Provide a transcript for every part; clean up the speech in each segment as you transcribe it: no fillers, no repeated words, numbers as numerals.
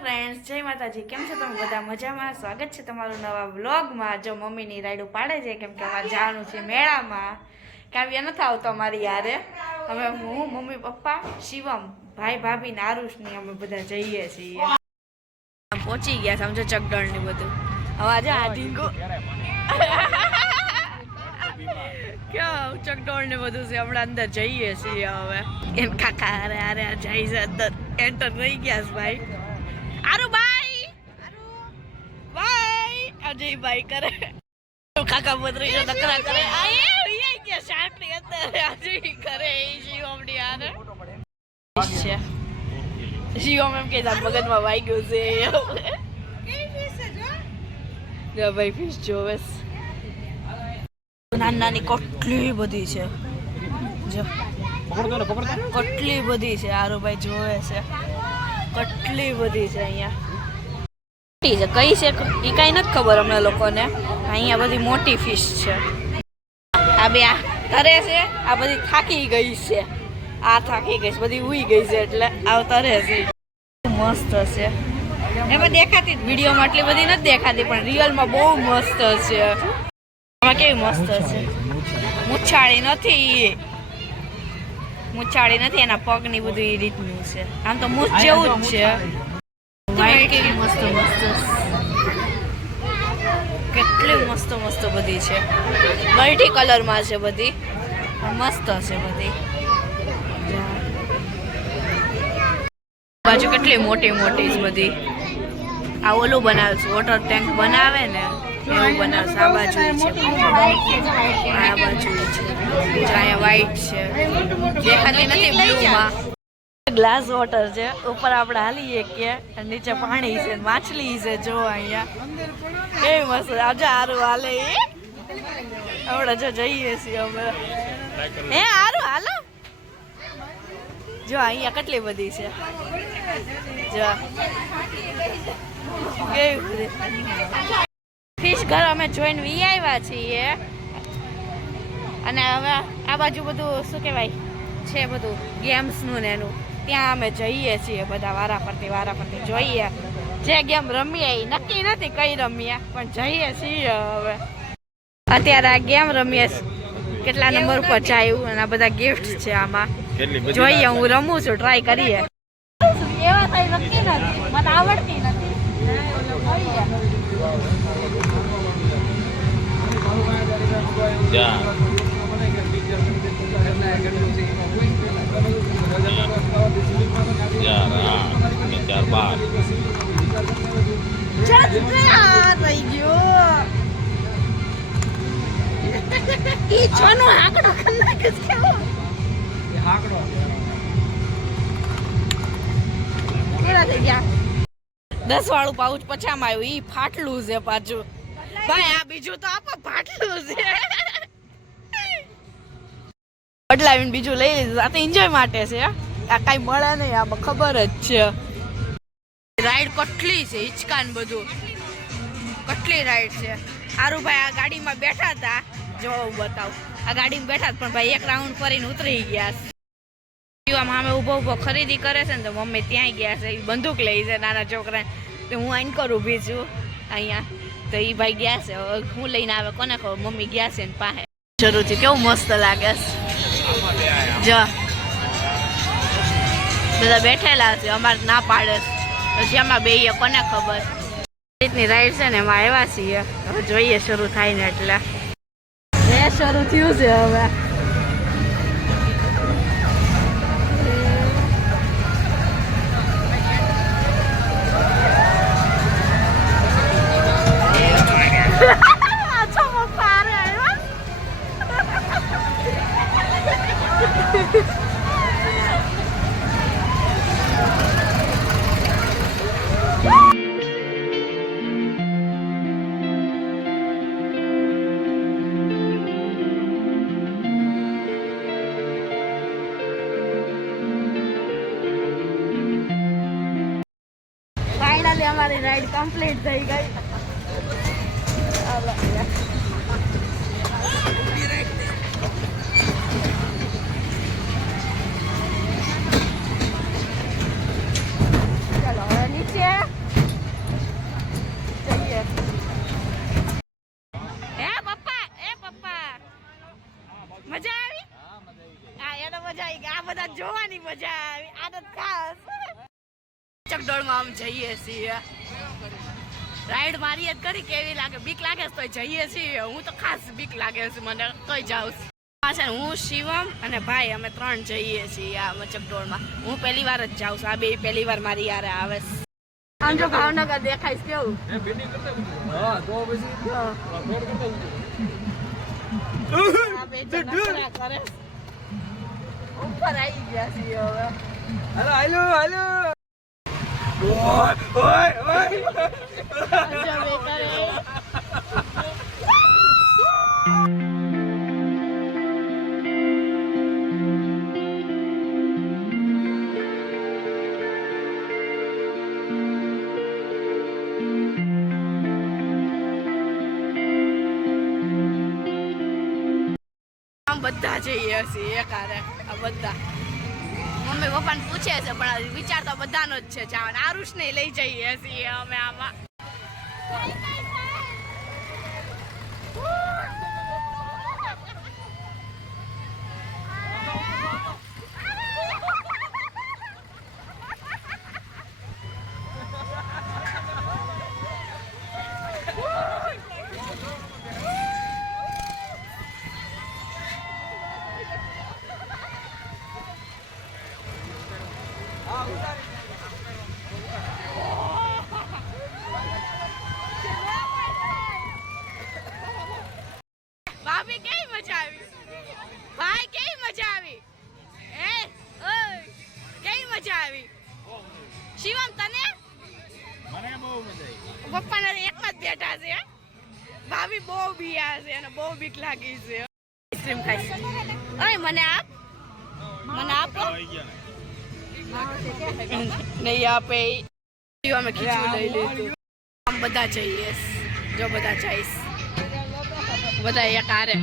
Friends, જય માતાજી. કેમ છો તમે બધા? મજામાં? સ્વાગત છે તમારું નવા વ્લોગમાં. જો મમ્મીની રાઈડ પાડે છે કેમ કે અમારે જવાનું છે મેળામાં. કાવ્ય નથી આવતો અમારી યારે. અમે હું, મમ્મી, પપ્પા, શિવમ, ભાઈ, ભાભી ને આરુષની અમે બધા જઈએ છીએ. પહોંચી ગયા સમજો ચકડોળ ને બધું. હવે આજે આ ઢીંગો ક્યાં ચકડોળ ને બધું છે. હમણાં અંદર જઈએ છીએ. હવે એમ કાકા અરે જાય છે અંદર. એન્ટર થઈ ગયા છે ભાઈ. આરુ ભાઈ, અજયભાઈ કરે કાકા પત્રી જો નકરા કરે. આયે કે શાંતિ અંદર અજય કરે એ જીવમડી આને છે. જીવમ એમ કે તાર મગજમાં વાગ્યું છે. કેવી ફિશ છે જો ભાઈ ફિશ જોવેસ. નાની કેટલી બધી છે જો. કેટલી બધી છે. આરુ ભાઈ જોવે છે. કેટલી બધી છે અહીંયા. કઈ છે એ કઈ નથી ખબર અમને લોકોને. અહીંયા બધી મોટી ફિશ છે. આ બે તરે છે. આ બધી થાકી ગઈ છે. આ થાકી ગઈ છે. બધી ઉઈ ગઈ છે એટલે આ તરે છે. મસ્ત છે. એમાં દેખાતી વિડીયોમાં એટલી બધી નથી દેખાતી પણ રિયલમાં બહુ મસ્ત છે. આમાં કેવી મસ્ત છે. મૂછાળી નથી એના પગની બધું એ રીતનું છે. આમ તો મૂછ જેવું જ છે. વાઈટ કેવી મસ્ત કેટલી મસ્ત બધી છે. મલ્ટી કલરમાં છે બધી. મસ્ત છે બધી. બાજુ કેટલી મોટી છે બધી. આ ઓલું બનાવે છે વોટર ટેન્ક બનાવે ને એવું બનાવશે. આ બાજુ છે. આ બાજુ છે. અહીંયા વ્હાઈટ છે. દેખાતી નથી બ્લુમાં. ગ્લાસ વોટર છે. ઉપર આપણે હાલીએ કે નીચે પાણી છે. માછલી છે જો અહીંયા. કેવી મસ્ત. આજે હારું હાલે આપણે જો જઈએ છીએ અમે. હે હારું હાલો. જો અહીંયા કેટલી બધી છે. જો કેવી બધી ફિશ ઘર અમે જોઈને વી આવ્યા છીએ. અને હવે આ બાજુ બધું શું કહેવાય છે બધું ગેમ્સનું ને એનું. ત્યાં અમે જઈએ છીએ બધા વારા ફરતી જોઈએ. જે ગેમ રમીએ એ નક્કી નથી કઈ રમીએ પણ જઈએ છીએ. હવે અત્યારે આ ગેમ રમીએ. કેટલા નંબર પર જાય અને આ બધા ગિફ્ટ છે આમાં. જોઈએ હું રમું છું. ટ્રાય કરીએ. એવા કઈ નક્કી નથી. મને આવડતી નથી. થઈ ગયા. 10 વાળું પાઉચ પછામાં આવ્યું. ઈ ફાટલું છે પાછું. ભાઈ આ બીજું તો આપો ફાટલું છે. બદલાવીને બીજું લઈ લીધું. આ તો એન્જોય માટે છે. આ કઈ મળે નહીં આમાં ખબર જ છે. રાઈડ કેટલી છે. હિંચકા ને બધું કેટલી રાઈડ છે. આરુ ભાઈ આ ગાડીમાં બેઠા હતા. જો બતાવ આ ગાડીમાં બેઠા પણ ભાઈ એક રાઉન્ડ ફરીને ઉતરી ગયા. અમે ઉભો ખરીદી કરે છે ને તો મમ્મી ત્યાં ગયા છે. બંદૂક લઈ છે નાના છોકરા. તો હું આઈન કરું ઊભી છું અહીંયા. તો એ ભાઈ ગયા છે. હું લઈને આવે કોને ખબર. મમ્મી ગયા છે ને પાસે શરૂ થયું. કેવું મસ્ત લાગે છે. જો બધા બેઠેલા છે. અમારે ના પાડે પછી આમાં બેહીએ કોને ખબર. રીતની રાઈડ છે ને એમાં આવ્યા છીએ. હવે જોઈએ શરૂ થાય ને એટલે શરૂ થયું છે હવે. અમારી રાઈડ કમ્પ્લીટ થઈ ગઈ. ચલો હવે નીચે ચકડોળમાં આમ જઈએ છીએ. રાઈડ મારીએ જ કરી કેવી લાગે, બીક લાગે તો જઈએ છીએ. હું તો ખાસ બીક લાગે છે મને, તોય જાઉં. આ છે હું, શિવમ અને ભાઈ, અમે 3 જઈએ છીએ આ ચકડોળમાં. હું પહેલી વાર જ જાઉં છું, આ બે પહેલી વાર મારી યારે આવે છે. આમ જો ભાવનગર દેખાય કેવું. ઉપર આવી ગયા છીએ હવે. હાલો હાલો. બધા જઈએ છીએ એકારે. આ બધા મમ્મી પપ્પાને પૂછે છે પણ વિચાર તો બધાનો જ છે જવાનું. આરુષ ને લઈ જઈએ છીએ અમે આમાં. ભાભી કેવી મજા આવી? ભાઈ કેવી મજા આવી? કેવી મજા આવી? શિવમ તને? મને બહુ મજા આવી. પપ્પાને એકમાં જ બેઠા છે. ભાભી બહુ બીયા છે અને બહુ બીક લાગી છે. આઈસ્ક્રીમ ખાઈશ. ઓય મને આપ. મને આપો. નહીં આપે. અમે ખીચું લઈ લીધું. આમ બધા જઈએ. જો બધા જઈશ. બધા એક હારે.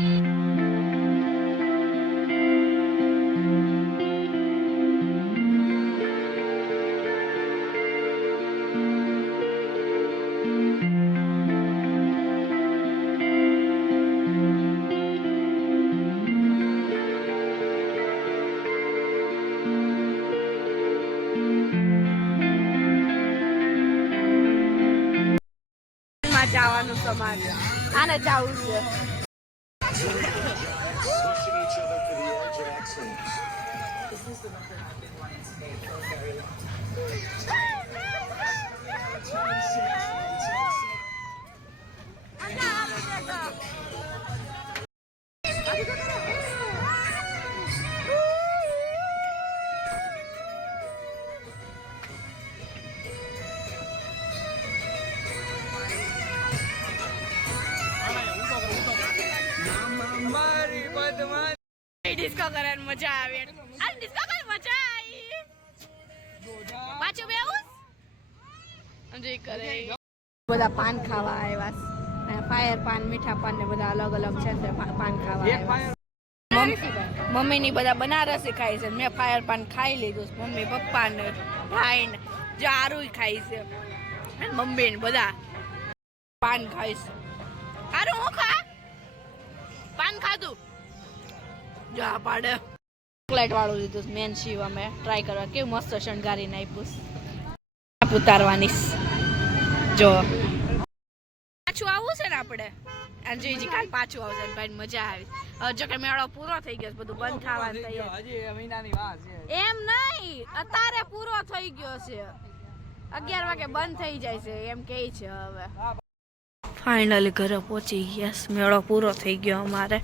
જવાનું સમાજ આને જવું છે. ડિસ્કો કરવાની મજા આવે. આ ડિસ્કો કરી મજા આવી. પાછું બેવું અંજય કરે. બધા પાન ખાવા આવ્યા છે. ફાયર પાન, મીઠા પાન ને બધા અલગ અલગ છે ને પાન ખાવા આવ્યા. મમ્મી ની બધા બનારસી ખાય છે. મેં ફાયર પાન ખાઈ લીધું. મમ્મી પપ્પા ને ભાઈ ને જો આરુઈ ખાય છે. મમ્મી ને બધા પાન ખાય છે. આરુ હું ખા પાન ખાધું. જો આ પાડે ચોકલેટ વાળું લીધું. મેન શિવ અમે ટ્રાય કરવા કેવું મસ્ત શણગારીને આપ્યું. ઉતારવાની જો પાછું આવું છે ને આપણે. અંજયજી કાલ પાછું આવશે. ભાઈ મજા આવી. જો કે મેળો પૂરો થઈ ગયો, બધું બંધ થવાનું તૈયાર. હજી મહિનાની વાત છે. એમ નહીં, અત્યારે પૂરો થઈ ગયો છે. 11 વાગે બંધ થઈ જાય છે એમ કહે છે. હવે ફાઇનલી ઘરે પહોંચી ગયા. મેળો પૂરો થઈ ગયો અમારે.